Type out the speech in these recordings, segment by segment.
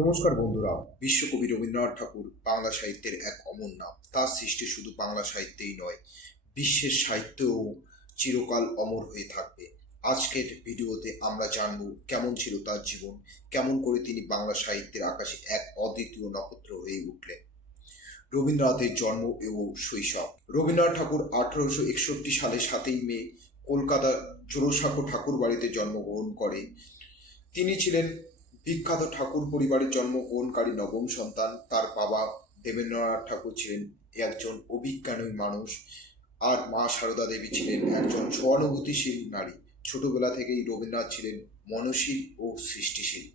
নমস্কার বন্ধুরা, বিশ্বকবি রবীন্দ্রনাথ ঠাকুর বাংলা সাহিত্যের এক অমর নাম। তার সৃষ্টি শুধু বাংলা সাহিত্যেই নয়, বিশ্বের সাহিত্যেও চিরকাল অমর হয়ে থাকবে। আজকের ভিডিওতে আমরা জানব কেমন ছিল তার জীবন, কেমন করে তিনি বাংলা সাহিত্যের আকাশে এক অদ্বিতীয় নক্ষত্র হয়ে উঠলেন। রবীন্দ্রনাথের জন্ম এবং শৈশব। রবীন্দ্রনাথ ঠাকুর আঠারোশো একষট্টি সালে সাতই মে কলকাতা জোড়সাঁকো ঠাকুর বাড়িতে জন্মগ্রহণ করে। তিনি ছিলেন বিখ্যাত ঠাকুর পরিবারের জন্মগ্রহণকারী নবম সন্তান, তার বাবা দেবেন্দ্রনাথ ঠাকুর ছিলেন একজন অভিজ্ঞানী মানুষ আর মা সারদা দেবী ছিলেন একজন সহানুভূতিশীল নারী। ছোটবেলা থেকেই রবীন্দ্রনাথ ছিলেন মনশীল ও সৃষ্টিশীল।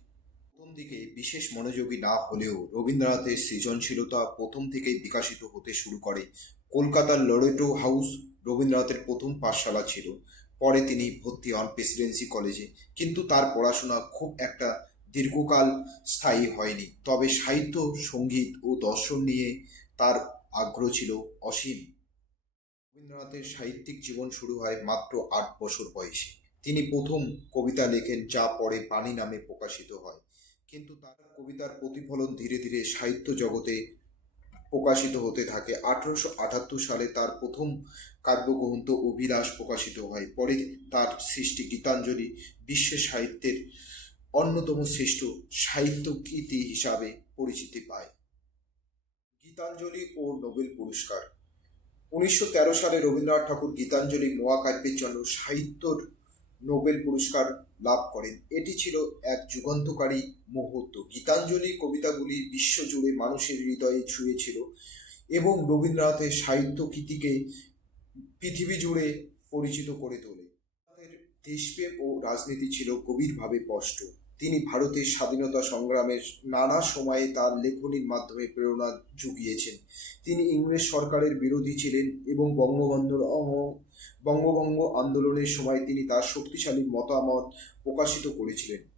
প্রথম দিকে বিশেষ মনোযোগী না হলেও রবীন্দ্রনাথের সৃজনশীলতা প্রথম থেকেই বিকাশিত হতে শুরু করে। কলকাতার লরেটো হাউস রবীন্দ্রনাথের প্রথম পাঠশালা ছিল। পরে তিনি ভর্তি হন প্রেসিডেন্সি কলেজে। কিন্তু তার পড়াশোনা খুব একটা দীর্ঘকাল স্থায়ী হয়নি। তবে সাহিত্য, সংগীত ও দর্শন নিয়ে তার আগ্রহ ছিল অসীম। রবীন্দ্রনাথের সাহিত্যিক জীবন শুরু হয় মাত্র আট বছর বয়সে। তিনি প্রথম কবিতা লেখেন যা পরে পানি নামে প্রকাশিত হয়। কিন্তু তার কবিতার প্রতিফলন ধীরে ধীরে সাহিত্য জগতে প্রকাশিত হতে থাকে। আঠারোশো আটাত্তর সালে তার প্রথম কাব্যগ্রন্থ অভিলাষ প্রকাশিত হয়। পরে তার সৃষ্টি গীতাঞ্জলি বিশ্ব সাহিত্যের অন্যতম শ্রেষ্ঠ সাহিত্যকৃতি হিসাবে পরিচিতি পায়। গীতাঞ্জলি ও নোবেল পুরস্কার। উনিশশো তেরো সালে রবীন্দ্রনাথ ঠাকুর গীতাঞ্জলি মহাকাব্যের জন্য সাহিত্যর নোবেল পুরস্কার লাভ করেন। এটি ছিল এক যুগান্তকারী মুহূর্ত। গীতাঞ্জলি কবিতাগুলি বিশ্বজুড়ে মানুষের হৃদয়ে ছুঁয়েছিল এবং রবীন্দ্রনাথের সাহিত্য কীর্তিকে পৃথিবী জুড়ে পরিচিত করে তোলে। দেশপ্রেম ও রাজনীতি ছিল গভীরভাবে স্পষ্ট। তিনি ভারতের স্বাধীনতা সংগ্রামের নানা সময়ে তার লেখনীর মাধ্যমে প্রেরণা জুগিয়েছেন। তিনি ইংরেজ সরকারের বিরোধী ছিলেন এবং বঙ্গবন্ধুর বঙ্গভঙ্গ আন্দোলনের সময় তিনি তার শক্তিশালী মতামত প্রকাশিত করেছিলেন।